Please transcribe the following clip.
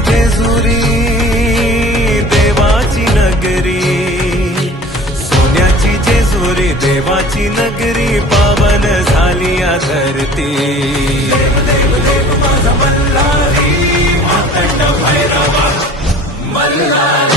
जेजुरी देवाची नगरी, सोन्याची जेजुरी देवाची नगरी, पावन झाली या धरती. देव देव देव माझा मल्हारी, मातंड भैरवा मल्हारी.